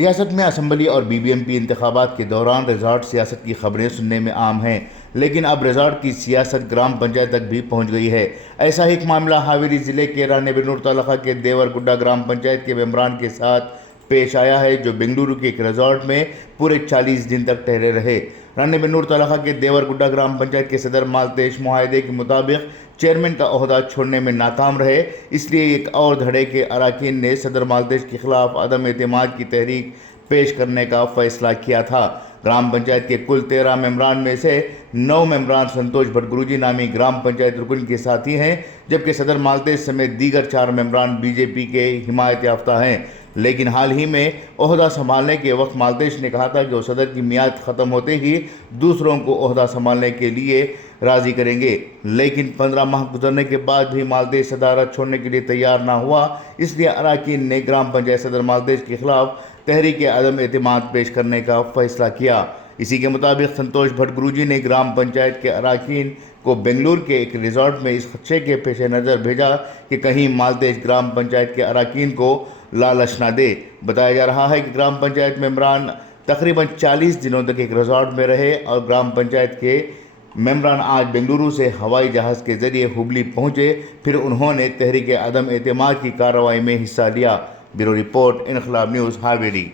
ریاست میں اسمبلی اور BBMP انتخابات کے دوران ریزارٹ سیاست کی خبریں سننے میں عام ہیں، لیکن اب ریزارٹ کی سیاست گرام پنچایت تک بھی پہنچ گئی ہے۔ ایسا ہی ایک معاملہ حاویری ضلع کے رانی بنور تعلقہ کے دیور گڈا گرام پنچایت کے ممبران کے ساتھ پیش آیا ہے، جو بنگلورو کے ایک ریزارٹ میں پورے 40 دن تک ٹھہرے رہے۔ رانی بنور تعلقہ کے دیور گڈا گرام پنچایت کے صدر مالتیش معاہدے کے مطابق چیئرمین کا عہدہ چھوڑنے میں ناکام رہے، اس لیے ایک اور دھڑے کے اراکین نے صدر مالتیش کے خلاف عدم اعتماد کی تحریک پیش کرنے کا فیصلہ کیا تھا۔ گرام پنچایت کے کل 13 ممبران میں سے 9 ممبران سنتوش بھٹ گرو جی نامی گرام پنچایت رکن کے ساتھی ہیں، جبکہ صدر مالتیش سمیت دیگر 4 ممبران BJP کے حمایت یافتہ ہیں۔ لیکن حال ہی میں عہدہ سنبھالنے کے وقت مالتیش نے کہا تھا کہ وہ صدر کی میعاد ختم ہوتے ہی دوسروں کو عہدہ سنبھالنے کے لیے راضی کریں گے، لیکن 15 ماہ گزرنے کے بعد بھی مالتیش صدارت چھوڑنے کے لیے تیار نہ ہوا، اس لیے اراکین نے گرام پنچایت صدر مالتیش کے خلاف تحریک عدم اعتماد پیش کرنے کا فیصلہ کیا۔ اسی کے مطابق سنتوش بھٹ گرو جی نے گرام پنچایت کے اراکین کو بنگلور کے ایک ریزارٹ میں اس خدشے کے پیش نظر بھیجا کہ کہیں مالتیش گرام پنچایت کے اراکین کو لالچ نہ دے۔ بتایا جا رہا ہے کہ گرام پنچایت ممبران تقریباً 40 دنوں تک ایک ریزارٹ میں رہے اور گرام پنچایت کے ممبران آج بنگلورو سے ہوائی جہاز کے ذریعے ہبلی پہنچے، پھر انہوں نے تحریک عدم اعتماد کی کارروائی میں حصہ لیا۔ بیورو رپورٹ، انقلاب نیوز، حاویری۔